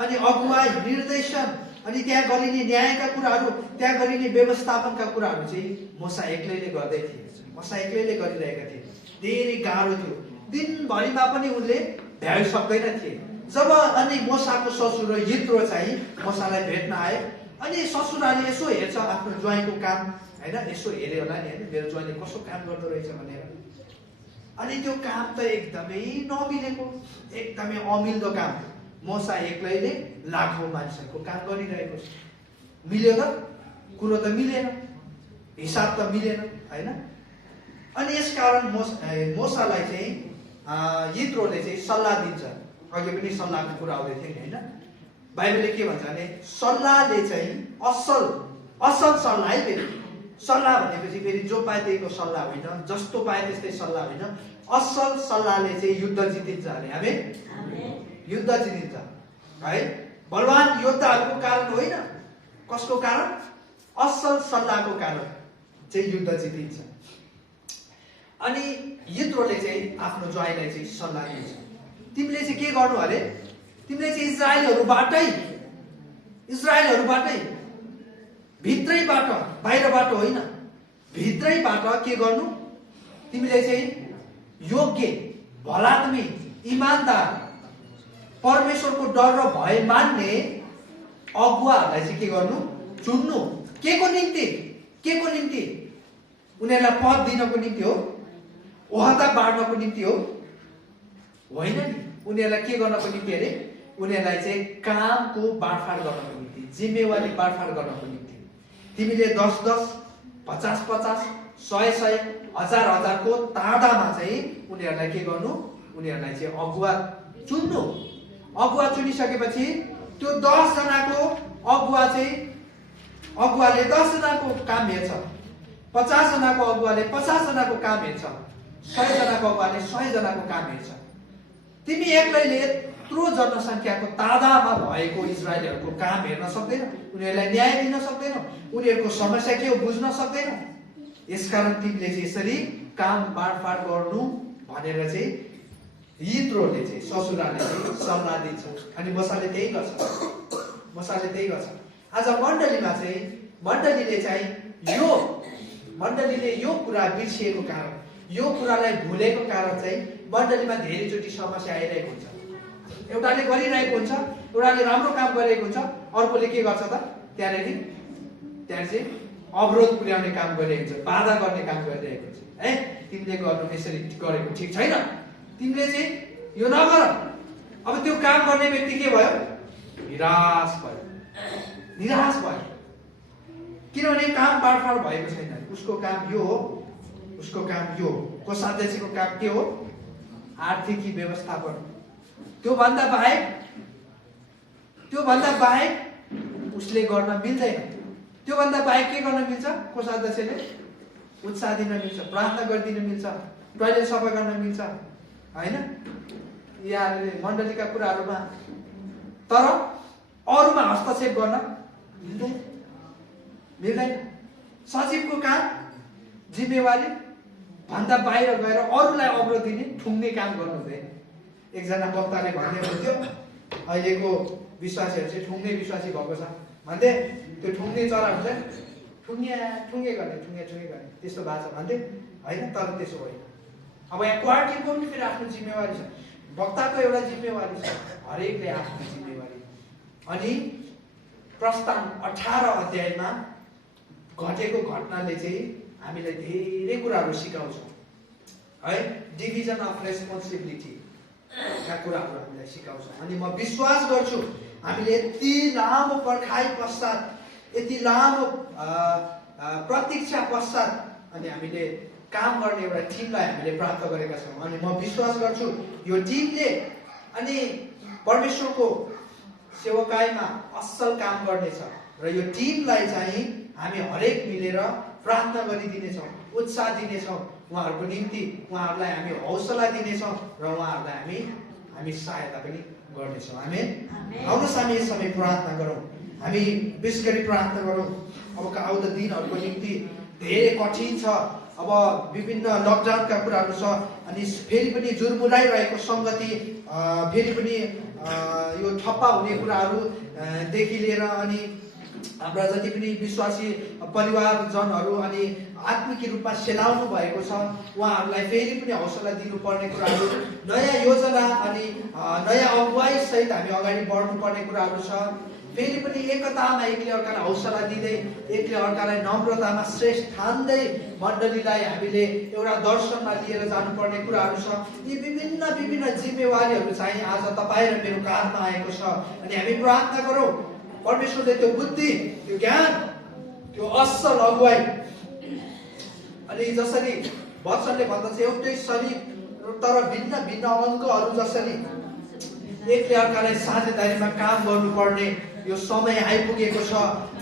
अनि अगुवाई, निर्देशन, अनि त्यहाँ गरिने न्यायका कुराहरू, त्यहाँ गरिने व्यवस्थापनका कुराहरू चाहिँ मोसा एक्लैले गर्दै थिए। मोसा एक्लैले गरिरहेका थिए। धेरै गाह्रो थियो। दिनभरिमा पनि उनले भ्याइ सक्दैन थिए। जब अनि मोसाको ससुर यित्रो चाहिँ मोसालाई भेट्न आए, अनि ससुराले यसो हेर्छ आफ्नो ज्वाइँको काम होइन, यसो हेऱ्यो होला नि होइन, मेरो ज्वाइँले कसो काम गर्दो रहेछ भनेर। अनि त्यो काम त एकदमै नमिलेको, एकदमै अमिल्दो काम। मोसा एक्लैले लाखौं मानिसहरूको काम गरिरहेको छ। मिल्यो त? कुरो त मिलेन, हिसाब त मिलेन होइन। अनि यसकारण मोसालाई चाहिँ यित्रोले चाहिँ सल्लाह दिन्छ। अघि पनि सल्लाहको कुरा आउँदै थियो नि होइन। बाइबलले के भन्छ भने सल्लाहले चाहिँ असल सल्लाह है। फेरि सल्लाह भनेपछि फेरि जो पाए त्यहीको सल्लाह होइन, जस्तो पाए त्यस्तै सल्लाह होइन। असल सल्लाहले चाहिँ युद्ध जितिन्छ अरे। आमेन। युद्ध जितिन्छ है। बलवान योद्धाहरूको कारण होइन, कसको कारण? असल सल्लाहको कारण चाहिँ युद्ध जितिन्छ। अनि यित्रोले चाहिँ आफ्नो ज्वाइँलाई चाहिँ सल्लाह दिन्छ, तिमीले चाहिँ के गर्नु अरे? तिमीले चाहिँ इजरायलीहरूबाटै भित्रैबाट, बाहिरबाट होइन, भित्रैबाट के गर्नु? तिमीले चाहिँ योग्य, भलात्मी, इमानदार, परमेश्वरको डर र भय मान्ने अगुवाहरूलाई चाहिँ के गर्नु? चुन्नु। के को निम्ति? उनीहरूलाई पद दिनको निम्ति हो? ओहदा बाँड्नको निम्ति हो? होइन नि। उनीहरूलाई के गर्नको निम्ति अरे? उनीहरूलाई चाहिँ कामको बाँडफाँड गर्नको निम्ति, जिम्मेवारी बाँडफाँड गर्नको निम्ति। तिमीले 10-10, 50-50, 100-100, 1000-1000को तादामा चाहिँ उनीहरूलाई के गर्नु? उनीहरूलाई चाहिँ अगुवा चुन्नु। अगुवा चुनिसकेपछि त्यो 10 जनाको अगुवाले 10 जनाको काम हेर्छ, 50 जनाको अगुवाले 50 जनाको काम हेर्छ, 100 जनाको अगुवाले 100 जनाको काम हेर्छ। तिमी एक्लैले यत्रो जनसङ्ख्याको तादामा भएको इजरायलीहरूको काम हेर्न सक्दैनौ, उनीहरूलाई न्याय दिन सक्दैनौ, उनीहरूको समस्या के हो बुझ्न सक्दैनौ। यसकारण तिमीले चाहिँ यसरी काम बाँडफाँड गर्नु भनेर चाहिँ यित्रोले चाहिँ, ससुराले चाहिँ सल्लाह दिन्छ। अनि मोसाले त्यही गर्छ। आज मण्डलीमा चाहिँ मण्डलीले यो कुरा बिर्सिएको कारण, यो कुरालाई भुलेको कारण चाहिँ मण्डलीमा धेरैचोटि समस्या आइरहेको हुन्छ। एउटाले गरिरहेको हुन्छ, एउटाले राम्रो काम गरिरहेको हुन्छ, अर्कोले के गर्छ त? त्यहाँ चाहिँ अवरोध पुर्याउने काम गरिरहेको हुन्छ, बाधा गर्ने काम गरिरहेको हुन्छ। है, तिमीले गर्नु यसरी गरेको ठिक छैन, तिमीले चाहिँ यो नगर। अब त्यो काम गर्ने व्यक्ति के भयो? निराश भयो। किनभने काम बाँडफाँड भएको छैन। उसको काम यो हो, कोषाध्यक्षको काम के हो? आर्थिक व्यवस्थापन। त्यो भन्दा बाहेक उसले गर्न मिल्दैन। त्योभन्दा बाहेक के गर्न मिल्छ? कोषाध्यक्षले उत्साह दिन मिल्छ, प्रार्थना गरिदिन मिल्छ, टोयलेट सफा गर्न मिल्छ, होइन, यहाँले मण्डलीका कुराहरूमा। तर अरूमा हस्तक्षेप गर्न मिल्दैन। सचिवको काम जिम्मेवारी भन्दा बाहिर गएर अरूलाई अवरोध दिने, ठुङ्ने काम गर्नु हुँदैन। एकजना वक्ताले भन्दै हुन्थ्यो, अहिलेको विश्वासीहरू चाहिँ ठुङ्ने विश्वासी भएको छ भन्थे। त्यो ठुङ्ने चरा हुन्छ ठुङ्गे गर्ने त्यस्तो भएको छ भन्थे, होइन, तर त्यसो होइन। अब यहाँ क्वार्टीको पनि फेरि आफ्नो जिम्मेवारी छ, वक्ताको एउटा जिम्मेवारी छ, हरेकले आफ्नो जिम्मेवारी। अनि प्रस्थान 18 अध्यायमा घटेको घटनाले चाहिँ हामीलाई धेरै कुराहरू सिकाउँछ, है, डिभिजन अफ रेस्पोन्सिबिलिटी का कुराहरू हामीलाई सिकाउँछ। अनि म विश्वास गर्छु हामीले यति लामो पर्खाइ पश्चात, यति लामो प्रतीक्षा पश्चात अनि हामीले काम गर्ने एउटा टिमलाई हामीले प्राप्त गरेका छौँ। अनि म विश्वास गर्छु यो टिमले अनि परमेश्वरको सेवकाईमा असल काम गर्नेछ र यो टिमलाई चाहिँ हामी हरेक मिलेर प्रार्थना गरिदिनेछौँ, उत्साह दिनेछौँ, उहाँहरूको निम्ति उहाँहरूलाई हामी हौसला दिनेछौँ र उहाँहरूलाई हामी सहायता पनि गर्नेछौँ। आमेन। आउनुहोस् हामी यस समय प्रार्थना गरौँ, हामी विशेष गरी प्रार्थना गरौँ। अब आउँदो दिनहरूको निम्ति धेरै कठिन छ, अब विभिन्न लकडाउनका कुराहरू छ, अनि फेरि पनि जुर्मुराइरहेको सङ्गति, फेरि पनि यो ठप्पा हुने कुराहरूदेखि लिएर अनि हाम्रा जति पनि विश्वासी परिवारजनहरू अनि आत्मिक रूपमा सेलाउनु भएको छ, उहाँहरूलाई फेरि पनि हौसला दिनुपर्ने कुराहरू, नयाँ योजना अनि नयाँ अगुवाई सहित हामी अगाडि बढ्नुपर्ने कुराहरू छ। फेरि पनि एकतामा एकले अर्कालाई हौसला दिँदै, एकले अर्कालाई नम्रतामा श्रेष्ठ ठान्दै मण्डलीलाई हामीले एउटा दर्शनमा लिएर जानुपर्ने कुराहरू छ। यी विभिन्न जिम्मेवारीहरू चाहिँ आज तपाईँ र मेरो काँधमा आएको छ। अनि हामी प्रार्थना गरौँ परमेश्वरले त्यो बुद्धि, त्यो ज्ञान, त्यो असल अगुवाई, अनि जसरी वचनले भन्दछ एउटै शरीर तर भिन्न अङ्गहरू जसरी एकले अर्कालाई साझेदारीमा काम गर्नुपर्ने यो समय आइपुगेको छ।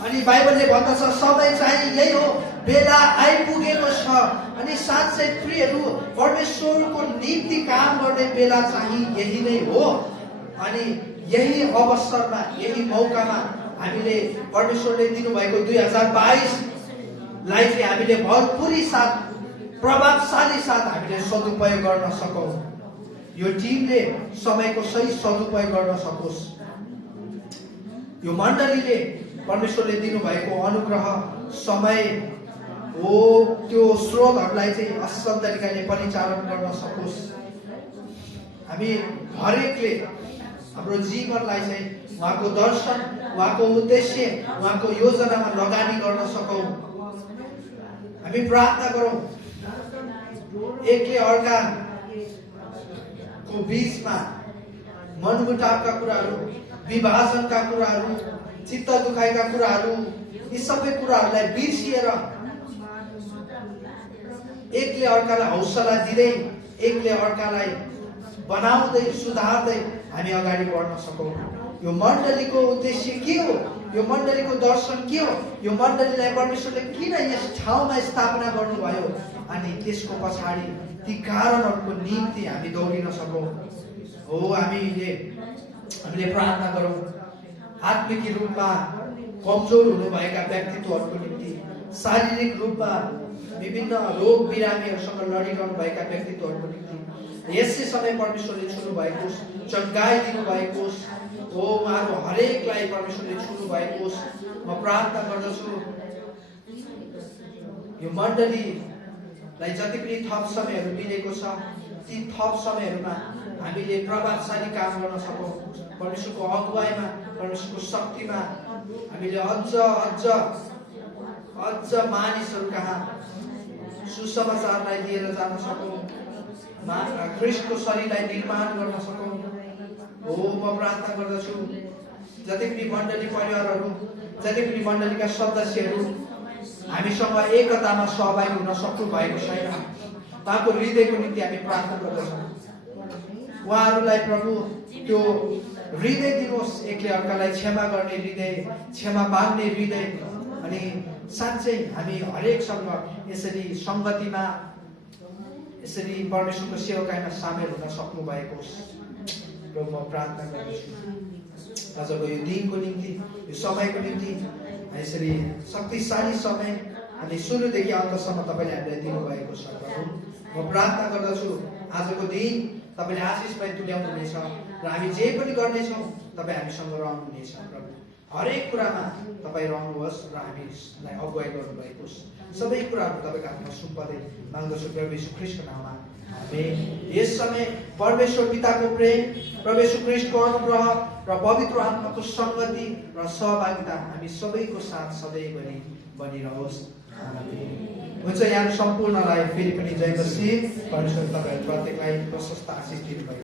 अनि बाइबलले भन्दछ समय चाहिँ यही हो, बेला आइपुगेको छ। अनि साँच्चै प्रियहरू, परमेश्वरको निम्ति काम गर्ने बेला चाहिँ यही नै हो। अनि यही अवसरमा, यही मौकामा हामीले परमेश्वरले दिनुभएको 2022 लाई चाहिँ हामीले भरपुरी साथ, प्रभावशाली साथ हामीले सदुपयोग गर्न सकौँ। यो टिमले समयको सही सदुपयोग गर्न सकोस्। यो मण्डलीले परमेश्वरले दिनुभएको अनुग्रह, समय हो, त्यो स्रोतहरूलाई चाहिँ असल तरिकाले परिचालन गर्न सकोस्। हामी हरेकले हाम्रो जीवनलाई चाहिँ उहाँको दर्शन, उहाँको उद्देश्य, उहाँको योजनामा लगानी गर्न सकौँ। हामी प्रार्थना गरौँ एकले अर्काको बीचमा मनमुटावका कुराहरू, विभाजनका कुराहरू, चित्त दुखाइका कुराहरू, यी सबै कुराहरूलाई बिर्सिएर एकले अर्कालाई हौसला दिँदै, एकले अर्कालाई बनाउँदै, सुधार्दै हामी अगाडि बढ्न सकौँ। यो मण्डलीको उद्देश्य के हो? यो मण्डलीको दर्शन के हो? यो मण्डलीलाई परमेश्वरले किन यस ठाउँमा स्थापना गर्नुभयो? अनि त्यसको पछाडि ती कारणहरूको निम्ति हामी दौडिन सकौँ। हो, हामीले प्रार्थना गरौँ आत्मिक रूपमा कमजोर हुनुभएका व्यक्तित्वहरूको निम्ति, शारीरिक रूपमा विभिन्न रोग बिरामीहरूसँग लडिरहनुभएका व्यक्तित्वहरूको निम्ति यसै समय परमेश्वरले छुनु भएको, चङ्गाई दिनुभएको, हो, उहाँहरू हरेकलाई परमेश्वरले छुनु भएको म प्रार्थना गर्दछु। यो मण्डलीलाई जति पनि थप समयहरू मिलेको छ, ती थप समयहरूमा हामीले प्रभावशाली काम गर्न सकौँ। परमेश्वरको अगुवाईमा, परमेश्वरको शक्तिमा हामीले अझ मानिसहरू कहाँ सुसमाचारलाई लिएर जान सकौँ, ख्रीष्टको शरीरलाई निर्माण गर्न सकौँ। हो, म प्रार्थना गर्दछु जति पनि मण्डली परिवारहरू, जति पनि मण्डलीका सदस्यहरू हामीसँग एकतामा सहभागी हुन सक्नु भएको छैन, उहाँको हृदयको निम्ति हामी प्रार्थना गर्दछौँ। उहाँहरूलाई प्रभु त्यो हृदय दिनुहोस्, एकले अर्कालाई क्षमा गर्ने हृदय, क्षमा माग्ने हृदय। अनि साँच्चै हामी हरेकसँग यसरी सङ्गतिमा, यसरी परमेश्वरको सेवकाईमा सामेल हुन सक्नु भएको होस्। प्रभु, म प्रार्थना गर्दछु आजको यो दिनको निम्ति, यो समयको निम्ति, यसरी शक्तिशाली समय अनि सुरुदेखि अन्तसम्म तपाईँले हामीलाई दिनुभएको छ। प्रभु, म प्रार्थना गर्दछु आजको दिन तपाईँले आशिषमय तुल्याउनुहुनेछ र हामी जे पनि गर्नेछौँ तपाईँ हामीसँग रहनुहुनेछ। प्रभु, हरेक कुरामा तपाईँ रहनुहोस् र हामीलाई अगुवाई गर्नुभएको होस्। सबै कुराहरू तपाईँको हातमा सुम्पदै माग्दछु प्रभु यीशु ख्रीष्टको नाममा, आमेन। यस समय परमेश्वर पिताको प्रेम, प्रभु यीशु ख्रीष्टको अनुग्रह र पवित्र आत्माको सङ्गति र सहभागिता हामी सबैको साथ सधैँभरि बनिरहोस्। आमेन। हुन्छ, यहाँ सम्पूर्णलाई फेरि पनि जय मसीह। परमेश्वर तपाईँहरू प्रत्येकलाई प्रशस्त आशिष दिनुभयो।